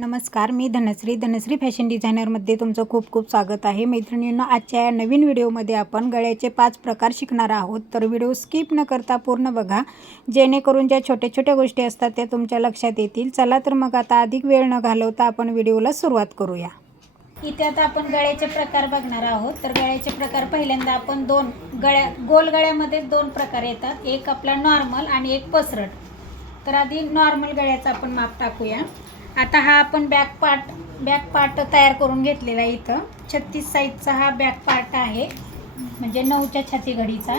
नमस्कार मी धनश्री. धनश्री फॅशन डिझायनरमध्ये तुमचं खूप खूप स्वागत आहे. मैत्रिणींनो आजच्या या नवीन व्हिडिओमध्ये आपण गळ्याचे पाच प्रकार शिकणार आहोत. तर व्हिडिओ स्किप न करता पूर्ण बघा. जेणेकरून ज्या छोट्या छोट्या गोष्टी असतात त्या तुमच्या लक्षात येतील. चला तर मग आता अधिक वेळ न घालवता आपण व्हिडिओला सुरुवात करूया. इथे आता आपण गळ्याचे प्रकार बघणार आहोत. तर गळ्याचे प्रकार पहिल्यांदा आपण दोन गळ्या गोल गळ्यामध्ये दोन प्रकार येतात. एक आपला नॉर्मल आणि एक पसरट. तर आधी नॉर्मल गळ्याचा आपण माप टाकूया. आता हा आपण बॅक पार्ट बॅक पार्ट तयार करून घेतलेला आहे इथं. छत्तीस साईजचा हा बॅक पार्ट आहे. म्हणजे नऊच्या छाती घडीचा.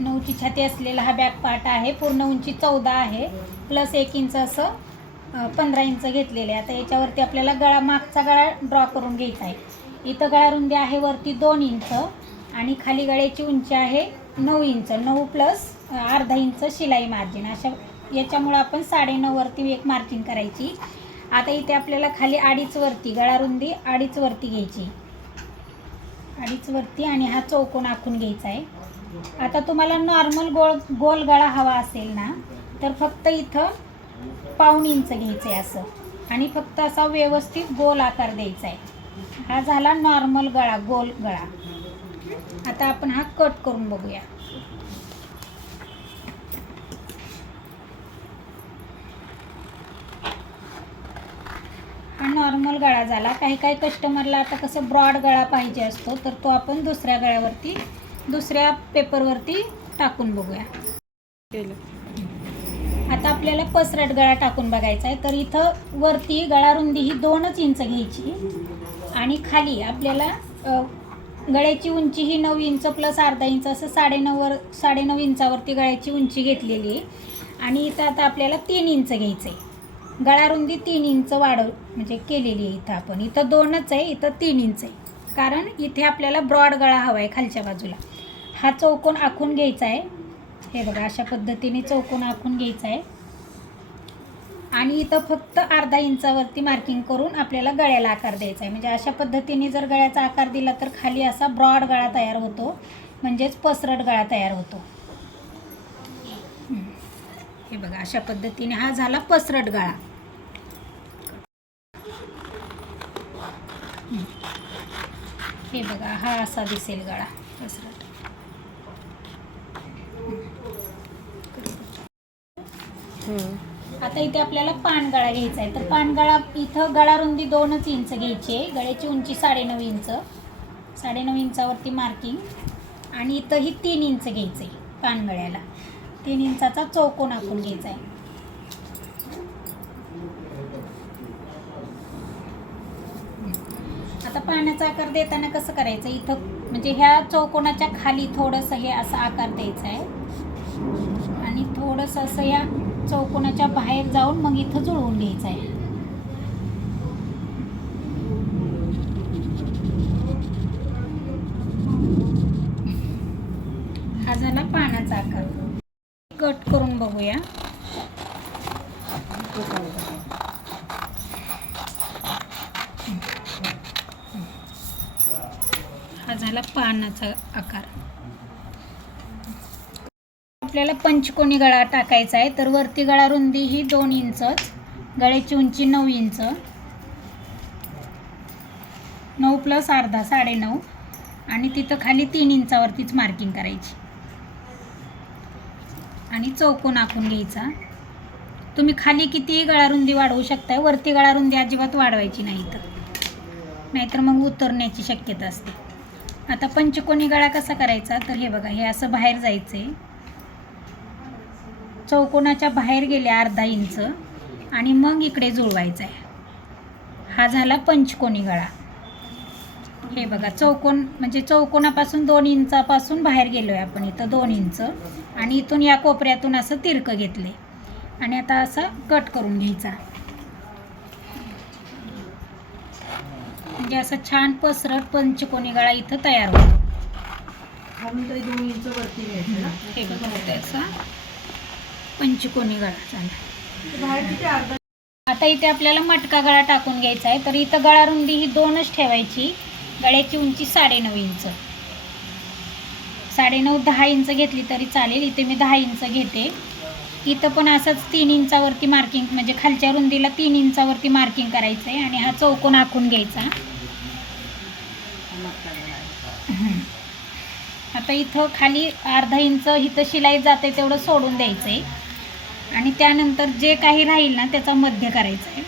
नऊची छाती असलेला हा बॅक पार्ट आहे. पूर्ण उंची चौदा आहे. प्लस एक इंच असं पंधरा इंच घेतलेले आहे. आता याच्यावरती आपल्याला गळा मागचा गळा ड्रॉ करून घ्यायचा आहे. इथं गळा रुंदी आहे वरती दोन इंच आणि खाली गळ्याची उंची आहे नऊ इंच नऊ प्लस अर्धा इंच शिलाई मार्जिन अशा याच्यामुळं आपण साडेनऊवरती एक मार्किंग करायची. आता इथे आपल्याला खाली अडीच वरती गळा रुंदी अडीच वरती घ्यायची. अडीच वरती आणि हा चौकोन आखून घ्यायचा आहे. आता तुम्हाला नॉर्मल गोल गोल गळा हवा असेल ना तर फक्त इथं पाऊण इंच घ्यायचं आहे असं. आणि फक्त असा व्यवस्थित गोल आकार द्यायचा आहे. हा झाला नॉर्मल गळा गोल गळा. आता आपण हा कट करून बघूया हा नॉर्मल गळा झाला. काही काही कस्टमरला आता कसं ब्रॉड गळा पाहिजे असतो तर तो आपण दुसऱ्या गळ्यावरती दुसऱ्या पेपरवरती टाकून बघूया. आता आपल्याला पसरट गळा टाकून बघायचा आहे. तर इथं वरती गळा रुंदी ही दोनच इंच घ्यायची आणि खाली आपल्याला गळ्याची उंची ही नऊ इंच प्लस अर्धा इंच असं साडेनऊवर साडेनऊ इंचावरती गळ्याची उंची घेतलेली आहे. आणि इथं आता आपल्याला तीन इंच घ्यायचं आहे गळा रुंदी तीन इंच वाढव म्हणजे केलेली आहे इथं आपण. इथं दोनच आहे इथं तीन इंच आहे. कारण इथे आपल्याला ब्रॉड गळा हवा आहे खालच्या बाजूला. हा चौकोन आखून घ्यायचा आहे. हे बघा अशा पद्धतीने चौकोन आखून घ्यायचा आहे. आणि इथं फक्त अर्धा इंचावरती मार्किंग करून आपल्याला गळ्याला आकार द्यायचा आहे. म्हणजे अशा पद्धतीने जर गळ्याचा आकार दिला तर खाली असा ब्रॉड गळा तयार होतो. म्हणजेच पसरट गळा तयार होतो. हे बघा अशा पद्धतीने हा झाला पसरट गळा. हे बघा हा असा दिसेल गळा पसरट आता इथे आपल्याला पानगळा घ्यायचा आहे. तर पानगळा इथं गळा रुंदी दोनच इंच घ्यायची आहे. गळ्याची उंची साडेनऊ इंच साडेनऊ इंचावरती मार्किंग आणि इथं ही तीन इंच घ्यायचं आहे पानगळ्याला तीन इंचाचा चौकोन आखून घ्यायचा आहे. आता पाण्याचा आकार देताना कसं करायचं? इथं म्हणजे ह्या चौकोनाच्या खाली थोडंसं हे असा आकार द्यायचा आहे. आणि थोडंसं असं या चौकोनाच्या बाहेर जाऊन मग इथं जुळवून घ्यायचं आहे. हा झाला पानाचा आकार. कट करून बघूया. झाला पानाचा आकार. आपल्याला पंचकोनी गळा टाकायचा आहे. तर वरती गळा रुंदी ही दोन इंचच गळ्याची उंची नऊ इंच. नऊ प्लस अर्धा साडेनऊ. आणि तिथं खाली तीन इंचावरतीच मार्किंग करायची. आणि चौकोन आखून घ्यायचा. तुम्ही खाली कितीही गळा रुंदी वाढवू शकताय. वरती गळा रुंदी अजिबात वाढवायची नाही तर नाहीतर मग उतरण्याची शक्यता असते. आता पंचकोनी गळा कसा करायचा? तर हे बघा हे असं बाहेर जायचं आहे चौकोनाच्या बाहेर गेले अर्धा इंच आणि मग इकडे जुळवायचा आहे हा झाला पंचकोनी गळा हे बघा चौकोन म्हणजे चौकोनापासून दोन इंचापासून बाहेर गेलो आहे आपण इथं दोन इंच. आणि इथून या कोपऱ्यातून असं तिरकं घेतले आणि आता असं कट करून घ्यायचा. म्हणजे असं छान पसरट पंचकोनी गळा इथं तयार होतो. खालून तरी दोन इंच वरती घ्यायचं ना. हे बघा होतं असा पंचकोनी गळा अर्धा आता इथे आपल्याला मटका गळा टाकून घ्यायचा आहे. तर इथं गळा रुंदी ही दोनच ठेवायची. गळ्याची उंची साडेनऊ इंच. साडेनऊ दहा इंच घेतली तरी चालेल. इथे मी दहा इंच घेते. इथं पण असंच तीन इंचावरती मार्किंग म्हणजे खालच्या रुंदीला तीन इंचावरती मार्किंग करायचं आहे आणि हा चौकोन आखून घ्यायचा हा मटका गळा आहे. हम्म. आता इथं खाली अर्धा इंच इथं शिलाई जाते तेवढं सोडून द्यायचं आहे आणि त्यानंतर जे काही राहील ना त्याचा मध्य करायचा आहे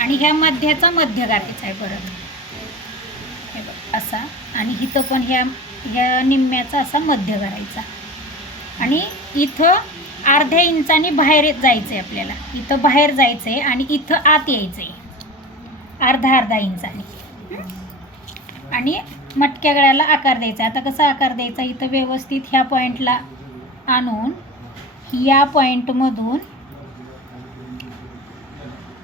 आणि ह्या मध्याचा मध्य करायचा आहे परत. हे बघ असा. आणि इथं पण ह्या ह्या निम्म्याचा असा मध्य करायचा. आणि इथं अर्ध्या इंचाने बाहेर जायचं आहे आपल्याला. इथं बाहेर जायचं आहे आणि इथं आत यायचं आहे अर्धा अर्धा इंचाने आणि. मटक्या गळ्याला आकार द्यायचा. आता कसा आकार द्यायचा? इथं व्यवस्थित ह्या पॉईंटला आणून या पॉईंटमधून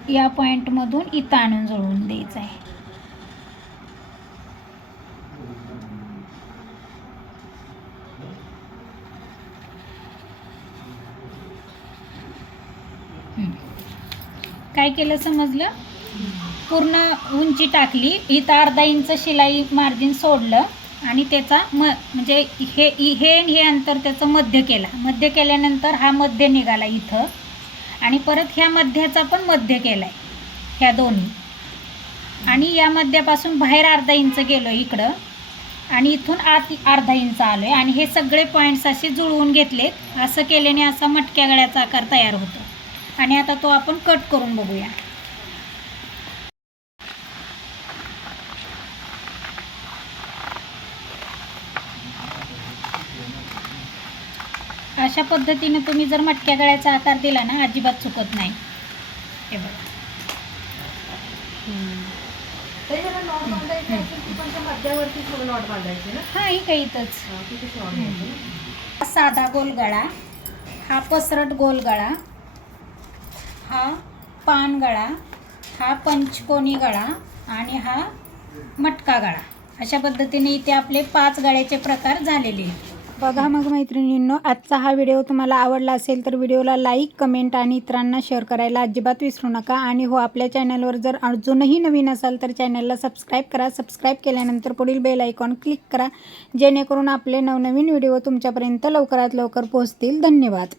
या पॉईंटमधून इथं आणून जुळवून द्यायचं आहे. काय केलं समजलं? पूर्ण उंची टाकली. इथं अर्धा इंच शिलाई मार्जिन सोडलं आणि त्याचा म म्हणजे हे हे हे अंतर त्याचं मध्य केला. मध्य केल्यानंतर हा मध्य निघाला इथं. आणि परत ह्या मध्याचा पण मध्य केला आहे ह्या दोन्ही. आणि या मध्यापासून बाहेर अर्धा इंच गेलो इकडं. आणि इथून आत अर्धा इंच आलो आहे आणि हे सगळे पॉईंट्स असे जुळवून घेतलेत. असं केल्याने असा मटक्या गळ्याचा आकार तयार होतो. आणि आता तो आपण कट करून बघूया. अशा पद्धतीने तुम्ही जर मटक्या गळ्याचा आकार दिला ना अजिबात चुकत नाही. हे बघा. हा काही इथंच. ना. हा साधा गोल गळा हा पसरट गोल गळा हा पान गळा हा पंचकोनी गळा आणि हा मटका गळा. अशा पद्धतीने इथे आपले पाच गळ्याचे प्रकार झालेले आहेत. बघा मग मैत्रिणींनो आजचा हा व्हिडिओ तुम्हाला आवडला असेल तर व्हिडिओला लाईक कमेंट आणि इतरांना शेअर करायला अजिबात विसरू नका. आणि हो आपल्या चॅनलवर जर अजूनही नवीन असाल तर चॅनलला सबस्क्राईब करा. सबस्क्राईब केल्यानंतर पुढील बेल आयकॉन क्लिक करा. जेणेकरून आपले नवनवीन व्हिडिओ तुमच्यापर्यंत लवकरात लवकर पोहोचतील. धन्यवाद.